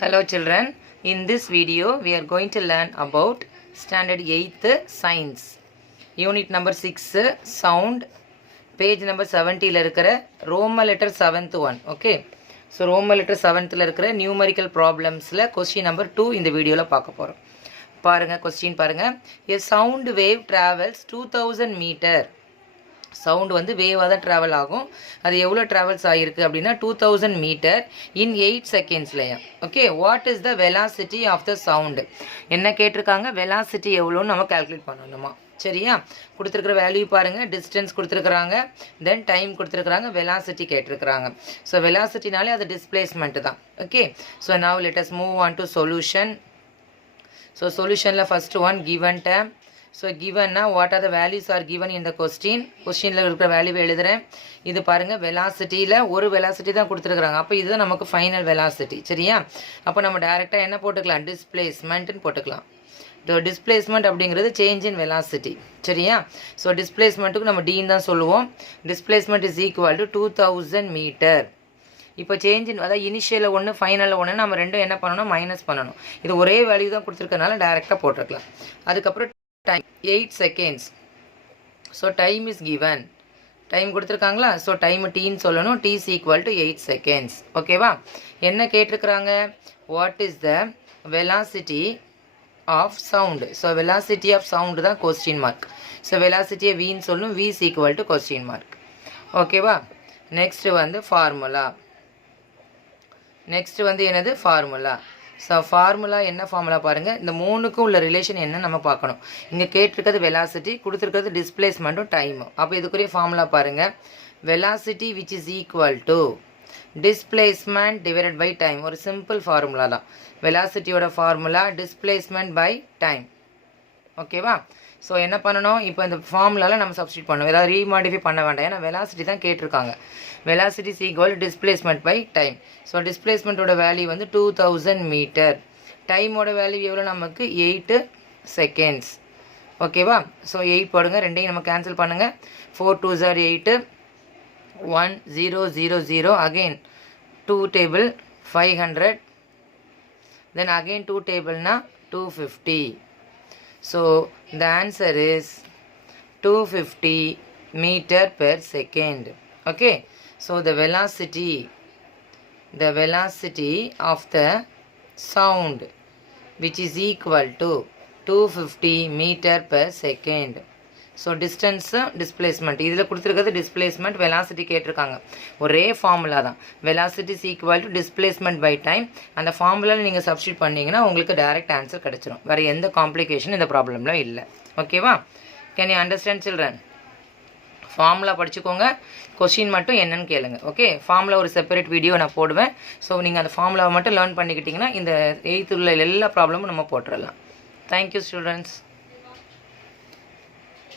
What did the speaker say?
Hello children, in this video we are going to learn about standard 8th science, unit number 6 sound, page number 70 la irukra Roman letter 7th one. Okay, so Roman letter 7th la irukra numerical problems la question number 2 இந்த வீடியோல பார்க்க போறோம். பாருங்க question பாருங்க. A sound wave travels 2000 meter. Sound வந்து வேவாக தான் travel ஆகும். அது எவ்வளோ ட்ராவல்ஸ் ஆகிருக்கு அப்படின்னா 2000 மீட்டர் இன் 8 செகண்ட்ஸ்லையா. Okay, what is the velocity of the sound என்ன கேட்டிருக்காங்க, வெலாசிட்டி எவ்வளோன்னு நம்ம கால்குலேட் பண்ணணுமா. சரியா, கொடுத்துருக்குற வேல்யூ பாருங்கள், டிஸ்டன்ஸ் கொடுத்துருக்குறாங்க, தென் டைம் கொடுத்துருக்குறாங்க, வெலாசிட்டி கேட்டிருக்கிறாங்க. ஸோ வெலாசிட்டினாலே அது டிஸ்பிளேஸ்மெண்ட் தான். Okay, so now let us move on to solution. So சொல்யூஷனில் first one given them. So கிவன்னா what are the values are given இந்த கொஸ்டினில் இருக்கிற வேல்யூவை எழுதுகிறேன். இது பாருங்கள், வெலாசிட்டியில் ஒரு வெலாசிட்டி தான் கொடுத்துருக்குறாங்க. அப்போ இதுதான் நமக்கு ஃபைனல் வெலாசிட்டி. சரியா, அப்போ நம்ம டேரெக்டாக என்ன போட்டுக்கலாம், டிஸ்பிளேஸ்மெண்ட்டுன்னு போட்டுக்கலாம். டிஸ்பிளேஸ்மெண்ட் அப்படிங்கிறது சேஞ்ச் இன் வெலாசிட்டி. சரியா, ஸோ டிஸ்பிளேஸ்மெண்ட்டுக்கு நம்ம டீன் தான் சொல்லுவோம். Displacement is equal to 2000 metre. இப்போ சேஞ்ச் இன், அதாவது இனிஷியலில் ஒன்று ஃபைனலில் ஒன்று, நம்ம ரெண்டும் என்ன பண்ணணும், மைனஸ் பண்ணணும். இது ஒரே வேல்யூ தான் கொடுத்துருக்கனால டேரெக்டாக போட்டுருக்கலாம். அதுக்கப்புறம் time 8 seconds. so time is given, time கொடுத்திருக்காங்களா, so time t ன்னு சொல்லணும், t is equal to 8 seconds. ஓகேவா, என்ன கேட்டிருக்கிறாங்க, what is the velocity of sound. so velocity of sound தான் question mark. so velocity v ன்னு சொல்லணும், v is equal to question mark. ஓகேவா, next வந்து ஃபார்முலா. நெக்ஸ்ட் வந்து என்னது, ஃபார்முலா. ஸோ ஃபார்முலா என்ன ஃபார்முலா பாருங்கள், இந்த மூணுக்கும் உள்ள ரிலேஷன் என்ன நம்ம பார்க்கணும். இங்கே கேட்டிருக்கிறது வெலாசிட்டி, கொடுத்துருக்கிறது டிஸ்பிளேஸ்மெண்ட்டும் டைமும். அப்போ இதுக்குரிய ஃபார்முலா பாருங்கள், velocity which is equal to displacement divided by time. ஒரு சிம்பிள் ஃபார்முலா தான். வெலாசிட்டியோட ஃபார்முலா டிஸ்பிளேஸ்மெண்ட் பை டைம். ஓகேவா, ஸோ என்ன பண்ணணும், இப்போ இந்த ஃபார்முலாவில் நம்ம சப்ஸ்டியூட் பண்ணணும், ஏதாவது ரீமாடிஃபை பண்ண வேண்டாம், ஏன்னா வெலாசிட்டி தான் கேட்டிருக்காங்க. Velocity is equal displacement by time. So டிஸ்பிளேஸ்மெண்ட்டோட வேல்யூ வந்து 2000 மீட்டர். டைமோட வேல்யூ எவ்வளோ நமக்கு, 8 செகண்ட்ஸ். ஓகேவா, ஸோ 8 போடுங்க, ரெண்டையும் நம்ம கேன்சல் பண்ணுங்கள். 4 2s are 8, 1 0 0 0, again 2 table 500, then again 2 tableனா 250. So the answer is 250 meter per second. Okay, so the velocity of the sound which is equal to 250 meter per second. So distance displacement, இதில் கொடுத்துருக்கிறது displacement, velocity கேட்டிருக்காங்க. ஒரே formula தான், velocity is equal to displacement by time. அந்த ஃபார்முலாவில் நீங்கள் substitute பண்ணிங்கன்னா உங்களுக்கு டைரக்ட் ஆன்சர் கிடச்சிரும். வேறு எந்த காம்ப்ளிகேஷன் இந்த ப்ராப்ளமில் இல்லை. ஓகேவா, can you understand children? Formula படிச்சுக்கோங்க, கொஸ்டின் மட்டும் என்னன்னு கேளுங்க. ஓகே, ஃபார்முலா ஒரு செப்பரேட் வீடியோ நான் போடுவேன். ஸோ நீங்கள் அந்த ஃபார்முலாவை மட்டும் லேர்ன் பண்ணிக்கிட்டிங்கன்னா இந்த 8th உள்ள எல்லா ப்ராப்ளமும் நம்ம போட்டுடலாம். Thank you students.